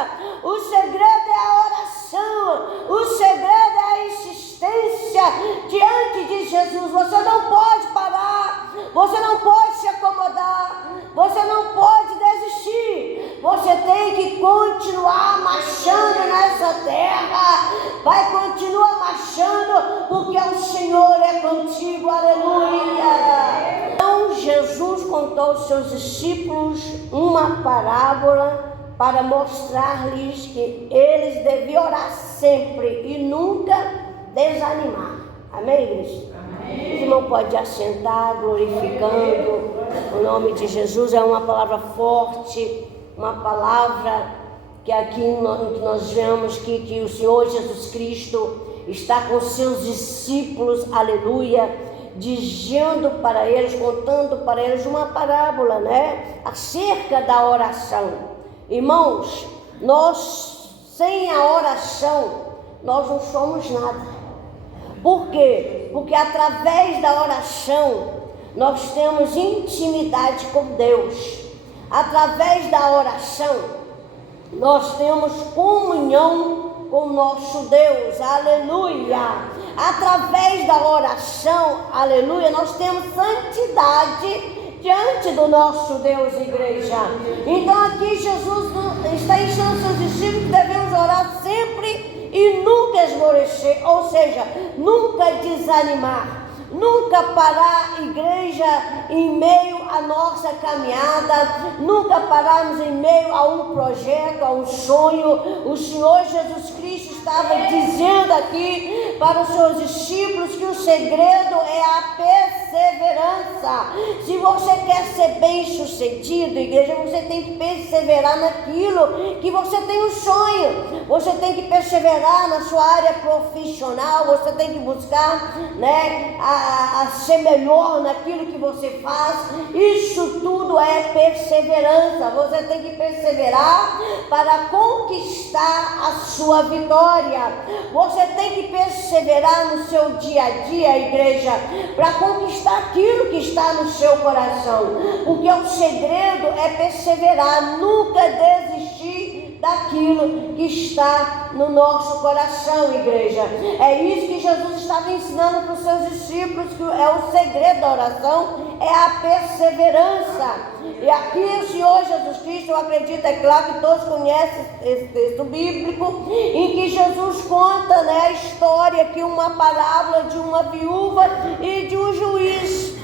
igreja. O segredo é a oração. O segredo é a insistência diante de Jesus. Você não pode parar. Você não pode se acomodar. Você não pode desistir. Você tem que continuar marchando nessa terra. Vai continuar marchando, porque o Senhor é contigo. Aleluia. Então Jesus contou aos seus discípulos uma parábola para mostrar-lhes que eles deviam orar sempre e nunca desanimar. Amém, igreja? Amém. O irmão pode assentar, glorificando o nome de Jesus. É uma palavra forte, uma palavra que aqui nós vemos que o Senhor Jesus Cristo está com seus discípulos, aleluia, dizendo para eles, contando para eles uma parábola, acerca da oração. Irmãos, nós, sem a oração, nós não somos nada. Por quê? Porque através da oração, nós temos intimidade com Deus. Através da oração, nós temos comunhão com o nosso Deus, aleluia. Através da oração, aleluia, nós temos santidade diante do nosso Deus, igreja. Então aqui Jesus está ensinando seus discípulos que devemos orar sempre e nunca esmorecer, ou seja, nunca desanimar. Nunca parar, igreja, em meio à nossa caminhada, nunca pararmos em meio a um projeto, a um sonho. O Senhor Jesus Cristo estava dizendo aqui para os seus discípulos que o segredo é a perseverança. Se você quer ser bem sucedido, igreja, você tem que perseverar naquilo que você tem um sonho. Você tem que perseverar na sua área profissional, você tem que buscar, a ser melhor naquilo que você faz. Isso tudo é perseverança. Você tem que perseverar para conquistar a sua vitória. Você tem que perseverar no seu dia a dia, igreja, para conquistar aquilo que está no seu coração. Porque o segredo é perseverar, nunca desistir daquilo que está no nosso coração, igreja. É isso que Jesus estava ensinando para os seus discípulos, que é o segredo da oração, é a perseverança. E aqui o Senhor Jesus Cristo, eu acredito, é claro que todos conhecem esse texto bíblico, em que Jesus conta, a história aqui, uma parábola de uma viúva e de um juiz.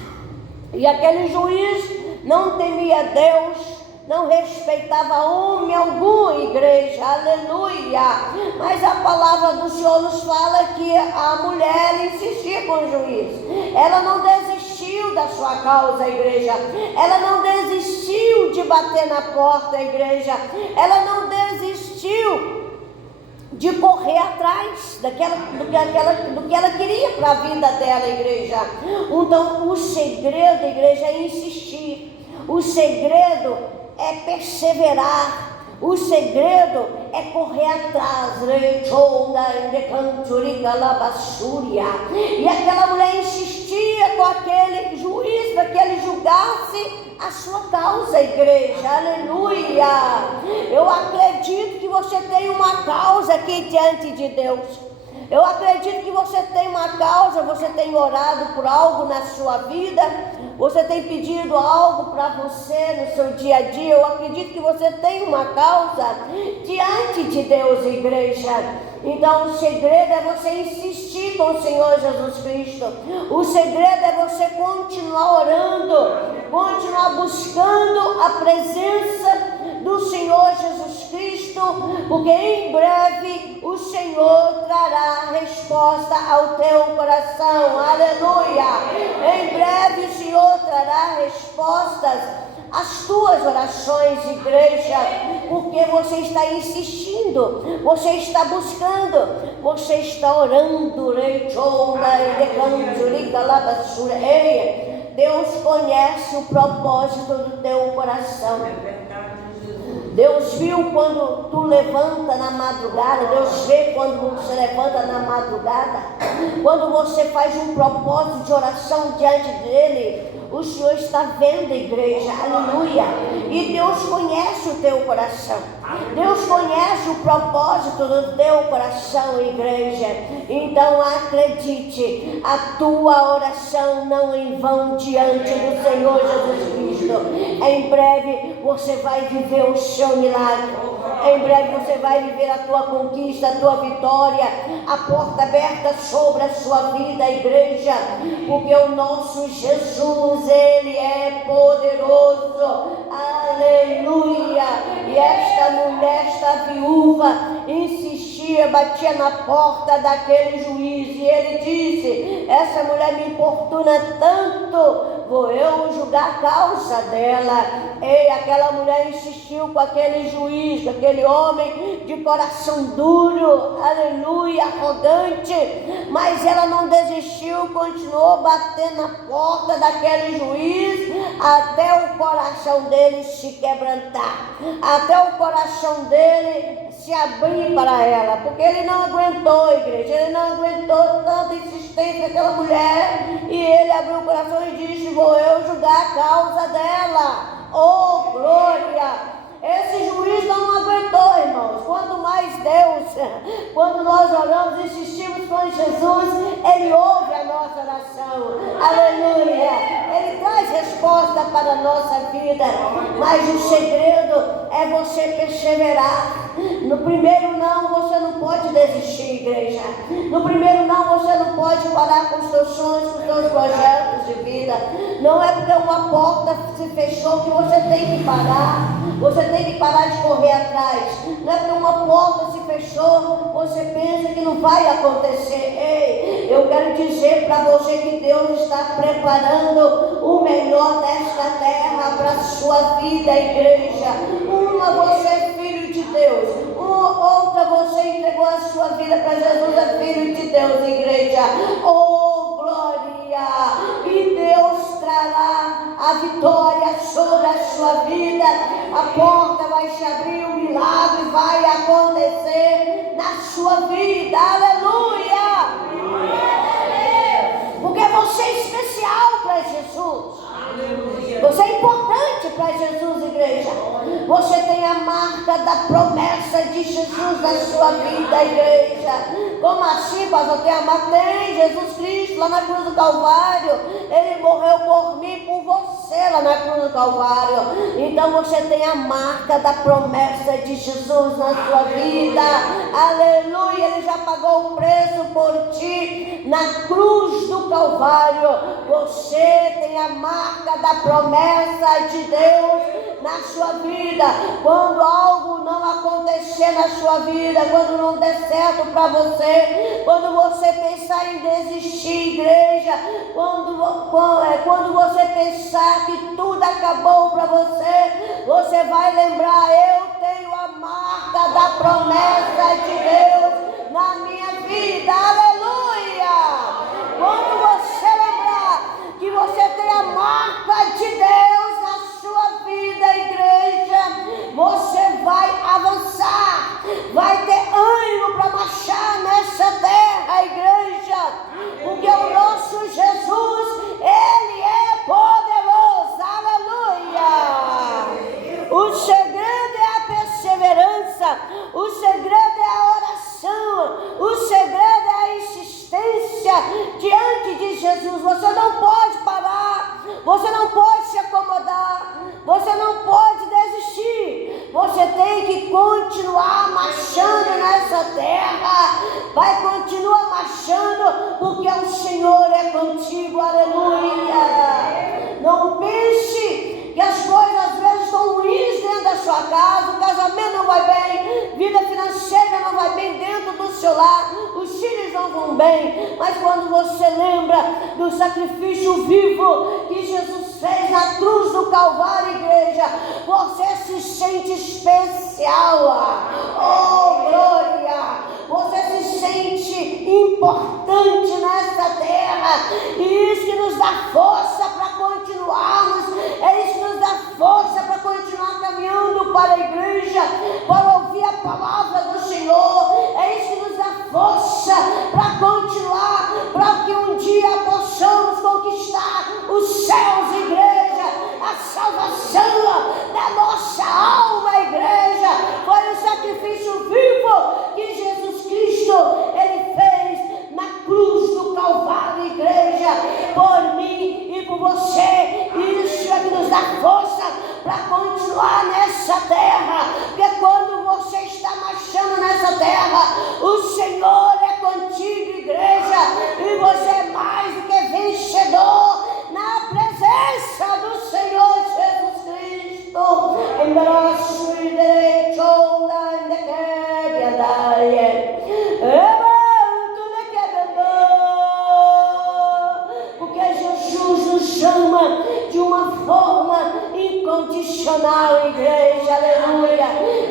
E aquele juiz não temia Deus, não respeitava homem algum, igreja, aleluia. Mas a palavra do Senhor nos fala que a mulher insistia com o juiz. Ela não desistiu da sua causa, igreja. Ela não desistiu de bater na porta, igreja. Ela não desistiu de correr atrás do que ela queria para a vida dela, igreja. Então, o segredo, igreja, é insistir. O segredo é perseverar. O segredo é correr atrás. E aquela mulher insistia com aquele juiz para que ele julgasse a sua causa, igreja, aleluia. Eu acredito que você tem uma causa aqui diante de Deus. Eu acredito que você tem uma causa, você tem orado por algo na sua vida, você tem pedido algo para você no seu dia a dia. Eu acredito que você tem uma causa diante de Deus, igreja. Então o segredo é você insistir com o Senhor Jesus Cristo. O segredo é você continuar orando, continuar buscando a presença do Senhor Jesus Cristo, porque em breve o Senhor trará resposta ao teu coração, aleluia. Em breve o Senhor trará respostas às tuas orações, igreja, porque você está insistindo, você está buscando, você está orando. Deus conhece o propósito do teu coração. Deus viu quando tu levanta na madrugada, Deus vê quando você levanta na madrugada, quando você faz um propósito de oração diante dele. O Senhor está vendo, igreja, aleluia. E Deus conhece o teu coração. Deus conhece o propósito do teu coração, igreja. Então acredite, a tua oração não é em vão diante do Senhor Jesus Cristo. Em breve você vai viver o seu milagre. Em breve você vai viver a tua conquista, a tua vitória, a porta aberta sobre a sua vida, igreja, porque o nosso Jesus, Ele é poderoso, aleluia. E esta mulher, esta viúva, insistia, batia na porta daquele juiz, e ele disse: essa mulher me importuna tanto, vou eu julgar a causa dela. E aquela mulher insistiu com aquele juiz, com aquele homem de coração duro, aleluia, arrogante, mas ela não desistiu, continuou batendo na porta daquele juiz, até o coração dele se quebrantar, até o coração dele se abrir para ela, porque ele não aguentou, igreja, ele não aguentou tanta insistência daquela mulher, e ele abriu o coração e disse: vou eu julgar a causa dela. Oh, glória! Esse juiz não aguentou, irmãos. Quanto mais Deus, quando nós oramos e insistimos com Jesus, Ele ouve a nossa oração, aleluia. Ele traz resposta para a nossa vida, mas o segredo é você perseverar. No primeiro não, você não pode desistir, igreja. No primeiro não, você não pode parar com os seus sonhos, com os seus projetos de vida. Não é porque uma porta se fechou que você tem que parar. Você tem que parar de correr atrás. Não é porque uma porta se fechou, você pensa que não vai acontecer. Ei, eu quero dizer para você que Deus está preparando o melhor desta terra para a sua vida, igreja. Uma, você é filho de Deus. Outra, você entregou a sua vida para Jesus, é filho de Deus, igreja. Oh, glória! E Deus trará a vitória sobre a sua vida. A porta vai se abrir, o milagre vai acontecer na sua vida, aleluia! Porque você é especial para Jesus. Você é importante para Jesus, igreja. Você tem a marca da promessa de Jesus na sua vida, igreja. Como assim, pastor? Tem a marca? Tem Jesus Cristo lá na cruz do Calvário. Ele morreu por mim, por você lá na cruz do Calvário. Então você tem a marca da promessa de Jesus na sua vida. Aleluia. Ele já pagou o preço por ti na cruz do Calvário. Você tem a marca da promessa de Deus na sua vida. Quando algo não acontecer na sua vida, quando não der certo para você, quando você pensar em desistir, igreja, quando você pensar que tudo acabou para você, você vai lembrar: eu tenho a marca da promessa de Deus na minha vida, aleluia. Quando você lembrar que você tem a marca de Deus na sua vida, igreja, você vai avançar, vai ter ânimo para marchar nessa terra, igreja, porque o nosso Jesus, Ele é poderoso, aleluia. O segredo é a perseverança, o segredo é a oração, o segredo é a insistência diante de Jesus. Você não pode parar, você não pode se acomodar, você não pode desistir. Você tem que continuar marchando nessa terra. Vai continuar marchando, porque o Senhor é contigo, aleluia. Não pense que as coisas às vezes estão ruins dentro da sua casa, o casamento não vai bem, vida financeira não vai bem dentro do seu lar, os filhos não vão bem, mas quando você lembra do sacrifício vivo que Jesus fez na cruz do Calvário, igreja, você se sente especial. Oh, glória! Você se sente importante nessa terra, e isso que nos dá força para continuarmos, é isso que nos dá força para continuar caminhando para a igreja, para ouvir a palavra do Senhor, é isso que nos dá força para continuar, para que um dia possamos conquistar os céus, igreja, a salvação da nossa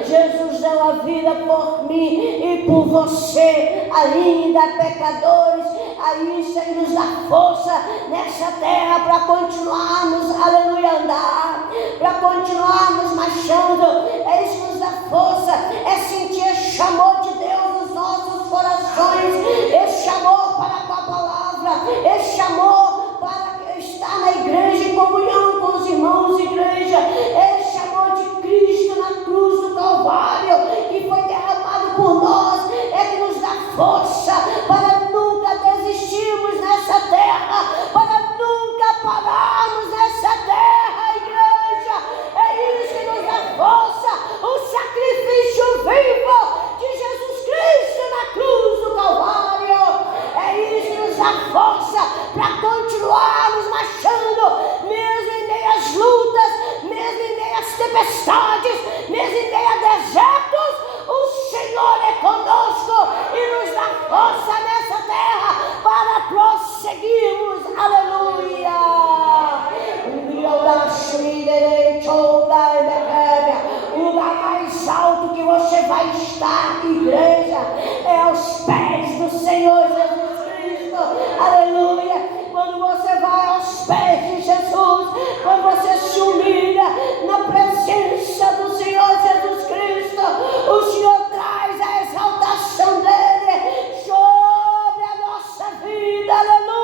Jesus deu a vida por mim e por você, ainda pecadores. Aí isso aí nos dá força nessa terra para continuarmos, aleluia, andar, para continuarmos marchando. É isso que nos dá força, é sentir esse amor de Deus nos nossos corações, esse amor para com a palavra, esse amor para estar na igreja em comunhão com os irmãos de igreja, esse amor de Cristo na cruz do Calvário que foi derramado por nós, é que nos dá força para nunca desistirmos nessa terra, para nunca pararmos nessa terra, igreja. É isso que nos dá força, o sacrifício vivo de Jesus Cristo na cruz do Calvário. É isso que nos dá força para continuarmos marchando, mesmo em meio às lutas, mesmo em meio às tempestades, mesmo em meio a desertos. O Senhor é conosco e nos dá força nessa terra para prosseguirmos. Aleluia! O lugar mais alto que você vai estar, igreja, é aos pés do Senhor Jesus Cristo. Aleluia! Quando você vai aos pés de Jesus, quando você se humilha na presença do Senhor Jesus Cristo, o Senhor traz a exaltação dele sobre a nossa vida. Aleluia!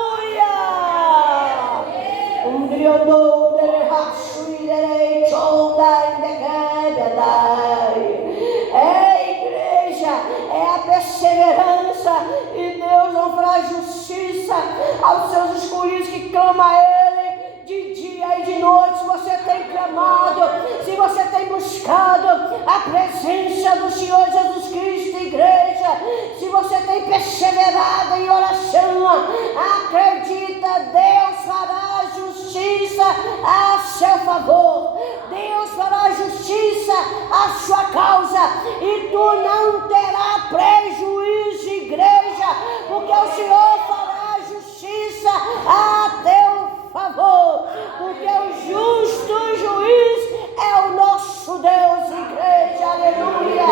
É, igreja, é a perseverança, e Deus não fará justiça aos seus escolhidos que clamam a Ele de dia e de noite. Se você tem clamado, se você tem buscado a presença do Senhor Jesus Cristo, igreja, se você tem perseverado em oração, acredita, Deus fará justiça a seu favor, Deus fará justiça à sua causa, e tu não terás prejuízo, igreja, porque o Senhor fará justiça a teu favor, porque o justo juiz é o nosso Deus, igreja, aleluia.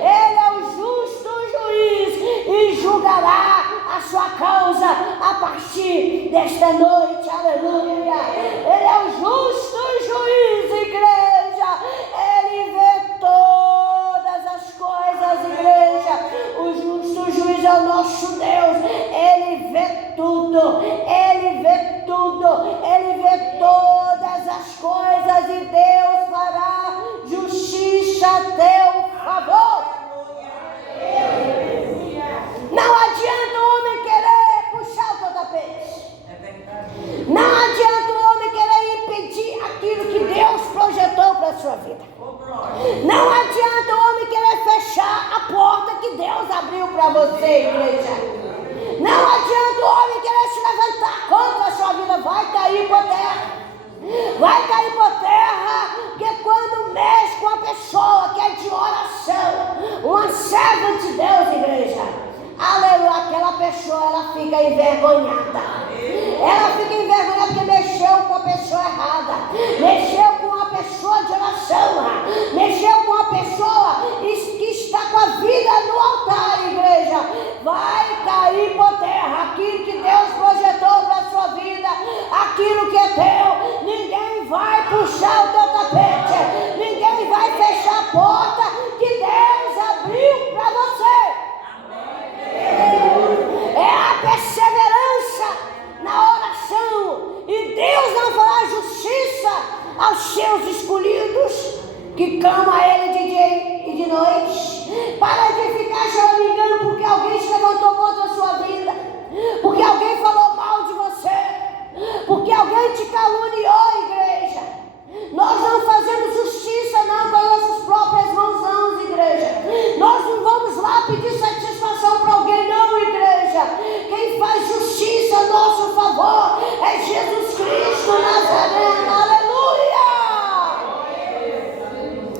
Ele é o justo juiz e julgará a sua causa a partir desta noite, aleluia. Ele é o justo juiz, igreja, ele vê todas as coisas, igreja. O justo juiz é o nosso Deus, ele vê tudo, ele vê tudo, ele vê todas as coisas, e Deus fará justiça a teu favor. Não adianta o homem querer puxar o teu tapete, não adianta o homem querer impedir aquilo que Deus projetou para a sua vida, não adianta o homem querer fechar a porta que Deus abriu para você, igreja. Não adianta o homem querer se levantar contra a sua vida, vai cair por terra. Vai cair por terra, porque quando mexe com a pessoa que é de oração, uma serva de Deus, igreja, aleluia, aquela pessoa, ela fica envergonhada. Ela fica envergonhada porque mexeu com a pessoa errada, mexeu com a pessoa de oração, mexeu com a pessoa que está com a vida no altar, igreja. Vai cair por terra aquilo que Deus projetou para a sua vida, aquilo que é teu. Ninguém vai puxar o teu tapete, ninguém vai fechar a porta que Deus abriu para você. É a perseverança na oração, e Deus não fará justiça aos seus escolhidos que clamam a Ele de dia e de noite. Para de ficar choramingando porque alguém se levantou contra a sua vida, porque alguém falou mal de você, porque alguém te caluniou, igreja. Nós não fazemos justiça não com as nossas próprias mãos, não, igreja. Nós não vamos lá pedir satisfação para alguém, não, igreja. Quem faz justiça a nosso favor é Jesus Cristo Nazareno, aleluia.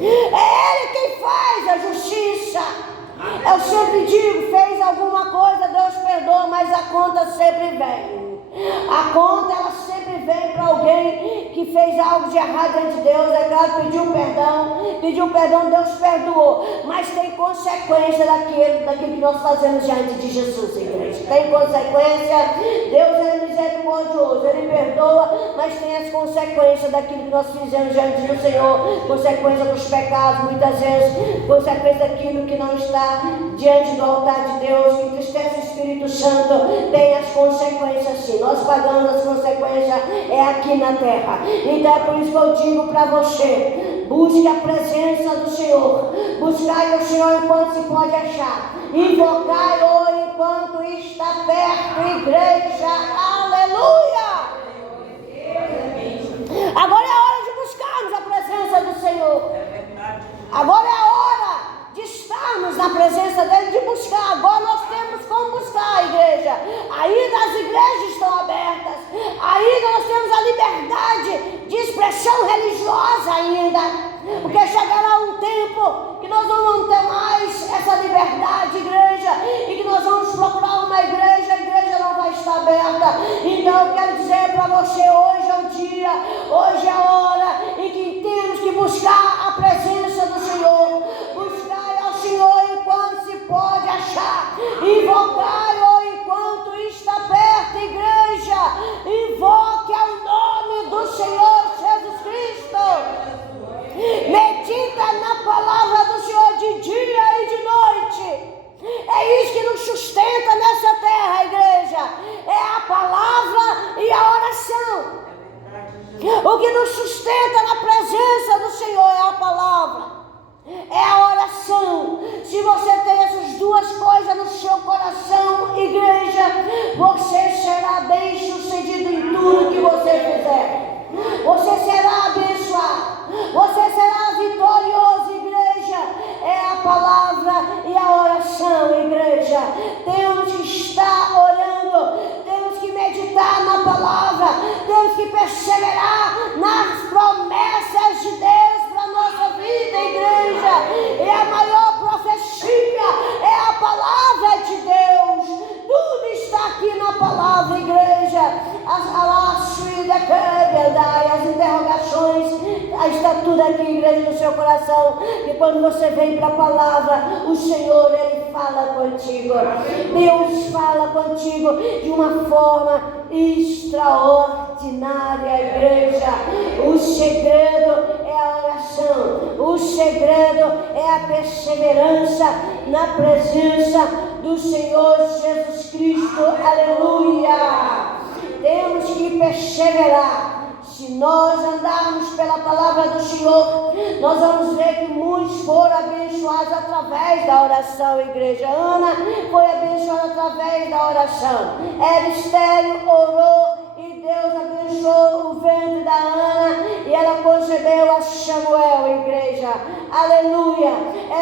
É Ele quem faz a justiça. Eu sempre digo, fez alguma coisa, Deus perdoa, mas a conta sempre vem. A conta, ela sempre vem para alguém que fez algo de errado diante de Deus, é claro, pediu perdão, Deus perdoou, mas tem consequência daquilo que nós fazemos diante de Jesus, igreja. Tem consequência. Deus é misericordioso, Ele perdoa, mas tem as consequências daquilo que nós fizemos diante do Senhor, consequência dos pecados, muitas vezes, consequência daquilo que não está diante do altar de Deus, que entristece o Espírito Santo, tem as consequências sim. Nós pagamos as consequências, é aqui na terra. Então é por isso que eu digo para você: busque a presença do Senhor, buscai o Senhor enquanto se pode achar, invocai-o enquanto está perto, igreja, aleluia! Agora é a hora de buscarmos a presença do Senhor, agora é a hora de estarmos na presença dele, de buscar. Agora nós temos como buscar a igreja. Ainda as igrejas estão abertas, ainda nós temos a liberdade de expressão religiosa ainda, porque chegará um tempo que nós não vamos ter mais essa liberdade, igreja, e que nós vamos procurar uma igreja, a igreja não vai estar aberta. Então eu quero dizer para você, hoje é o dia, hoje é a hora em que temos que buscar a presença do Senhor, buscar ao Senhor enquanto se pode achar, invocai-o enquanto está perto, igreja, invoque ao nome do Senhor Jesus Cristo. Medita na palavra do Senhor de dia e de noite. É isso que nos sustenta nessa terra, igreja. É a palavra e a oração. O que nos sustenta na presença do Senhor é a palavra, é a oração. Se você tem essas duas coisas no seu coração, igreja, você será bem sucedido em tudo que você fizer. Você será abençoado, você será vitorioso, igreja. É a palavra e a oração, igreja. Temos que estar orando, temos que meditar na palavra, temos que perseverar nas promessas de Deus para a nossa vida, igreja. E a maior profecia é a palavra de Deus. Tudo está aqui na palavra, igreja. As interrogações, está tudo aqui, igreja, no seu coração. E quando você vem para a palavra, o Senhor, Ele fala contigo. Deus fala contigo de uma forma extraordinária, igreja. O segredo é a oração, o segredo é a perseverança na presença do Senhor Jesus Cristo, aleluia. Temos que perseverar. Se nós andarmos pela palavra do Senhor, nós vamos ver que muitos foram abençoados através da oração, igreja. Ana foi abençoada através da oração. Estéril orou e Deus abençoou o ventre da Ana e ela concebeu a Samuel, igreja. Aleluia.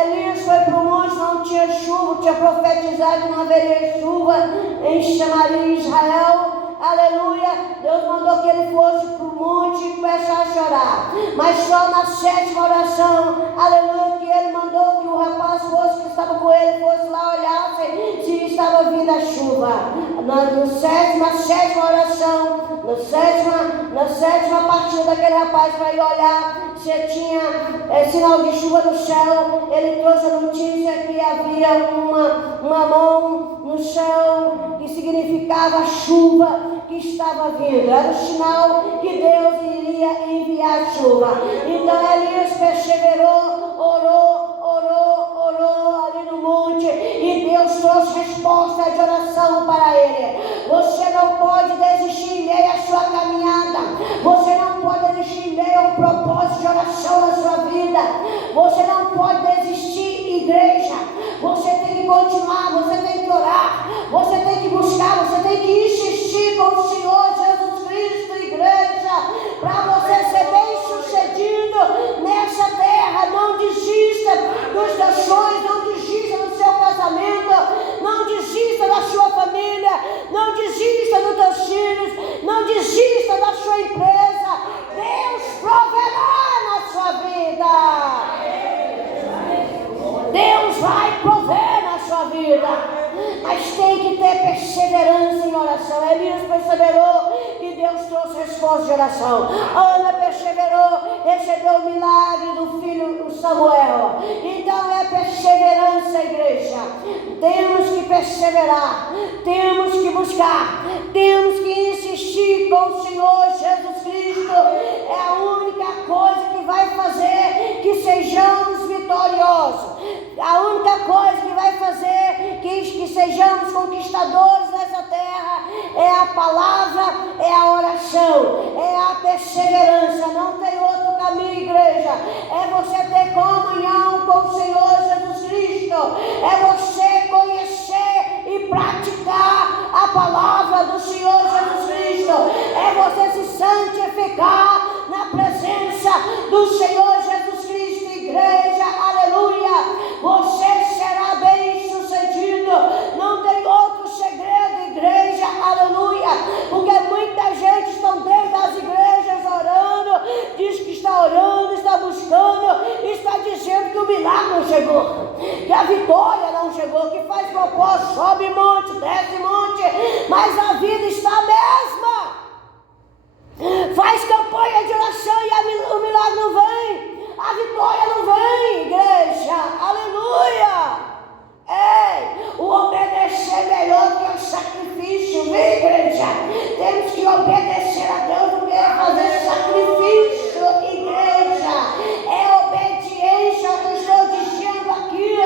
Elias foi para o monte, não tinha chuva, tinha profetizado que não haveria chuva em Samaria, Israel. Aleluia. Deus mandou que ele fosse para o monte e começar a chorar. Mas só na 7ª oração, aleluia, que ele mandou que o rapaz que estava com ele fosse lá olhar se estava vindo a chuva. Na 7ª oração, na sétima partida daquele rapaz para ir olhar se tinha sinal de chuva no céu, ele trouxe a notícia que havia uma mão no céu que significava chuva que estava vindo. Era o sinal que Deus iria enviar chuva. Então Elias perseverou, orou ali no monte e Deus trouxe resposta de oração para ele. Você não pode desistir em meio à sua caminhada. Você não pode desistir em meio a um propósito de oração na sua vida. Você não pode desistir, igreja. Você tem que continuar, você tem que orar, você tem que buscar, você tem que insistir com o Senhor Jesus Cristo, igreja, para você ser bem sucedido nessa terra. Não desista dos teus sonhos, não desista do seu casamento, não desista da sua família, não desista dos teus filhos, não desista da sua empresa. Deus proverá na sua vida. Deus vai prover na sua vida, mas tem que ter perseverança em oração. Elias perseverou e Deus trouxe resposta de oração. Ana perseverou, recebeu o milagre do filho Samuel. Então é perseverança, igreja. Temos que perseverar, temos que buscar, temos que insistir com o Senhor Jesus Cristo. É a única coisa que vai fazer que sejamos vitoriosos. A única coisa que vai fazer que sejamos conquistadores nessa terra é a palavra, é a oração, é a perseverança. Não tem outro caminho, igreja. É você ter comunhão com o Senhor Jesus Cristo. É você conhecer e praticar a palavra do Senhor Jesus Cristo. É você se santificar na presença do Senhor Jesus Cristo, igreja. Aleluia. Você será bem sucedido. Não tem outro segredo, igreja. Aleluia. Porque muita gente está dentro das igrejas orando, diz que está orando, está buscando, está dizendo que o milagre não chegou, que a vitória não chegou, que faz propósito, sobe monte, desce monte, mas a vida está a mesma. Faz campanha de oração e o milagre não vem, a vitória não vem, igreja. Aleluia. Ei, o obedecer é melhor que o sacrifício, viu, igreja? Temos que obedecer a Deus do que fazer sacrifício, igreja. É obediência que eu estou dizendo aqui.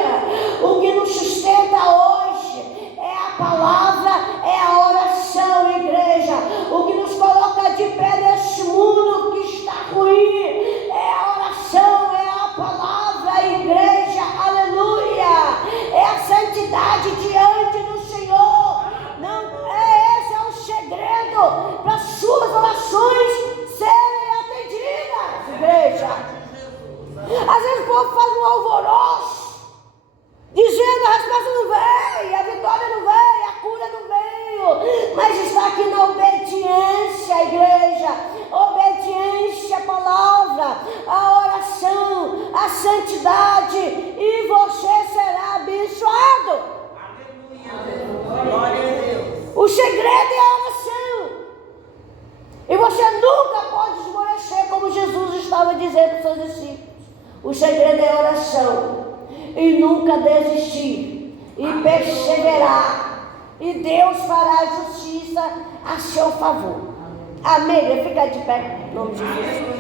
O que nos sustenta hoje é a palavra, é a oração, igreja. O que nos coloca de pé nesse mundo que está ruim é a oração, é a palavra, igreja. Aleluia. É a santidade diante do Senhor. Não, esse é o segredo para suas orações serem atendidas, igreja. Às vezes o povo faz um alvoroço, dizendo a resposta não veio, a vitória não veio, a cura não veio, mas está aqui na obediência, igreja. Obediência à palavra, à oração, à santidade, e você será abençoado. Aleluia. Glória a Deus. O segredo é a oração. E você nunca pode esmorecer, como Jesus estava dizendo para os seus discípulos. O segredo é a oração. E nunca desistir. E perseverar. E Deus fará justiça a seu favor. Amém. Fica de pé, em nome de Jesus.